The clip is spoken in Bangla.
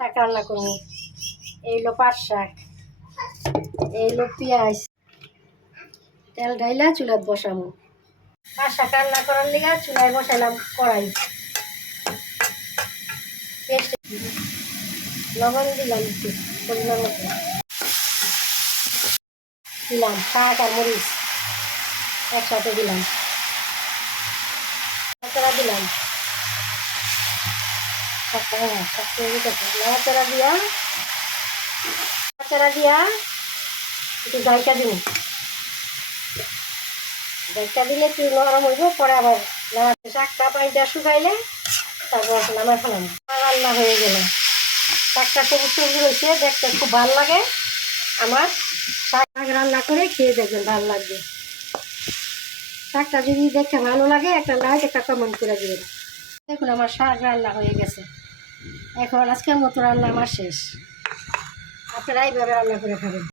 শাক রান্না করবো। এই হলো পাট শাক, এই হলো পেঁয়াজ, তেল ঢাইলা চুলাত বসাবো। পাট শাক রান্না করার লিগা চুলায় বসাইলাম কড়াই, লবণ দিলাম একটু পরিমাণ মতো, দিলাম শাক আর মরিচ একসাথে দিলাম, নাড়াচাড়া দিলাম, নাড়াচাড়া দিয়া একটু ডাইকা দিব, ডাইকা দিলে একটু নরম হইব, পরে আবার শাকটা পানিটা শুকাইলে তারপর নামাই ফেলাম। রান্না হয়ে গেল, শাকটা সবুজ সবুজ হয়েছে, দেখতে খুব ভালো লাগে। আমার শাক রান্না করে খেয়ে দেখবেন, ভালো লাগবে। শাকটা যদি দেখতে ভালো লাগে একটা লাইক একটা কমেন্ট করে দেবেন। দেখুন আমার শাক রান্না হয়ে গেছে। এখন আজকের মতো রান্না আমার শেষ। আপনারা এইভাবে রান্না করে খাবেন।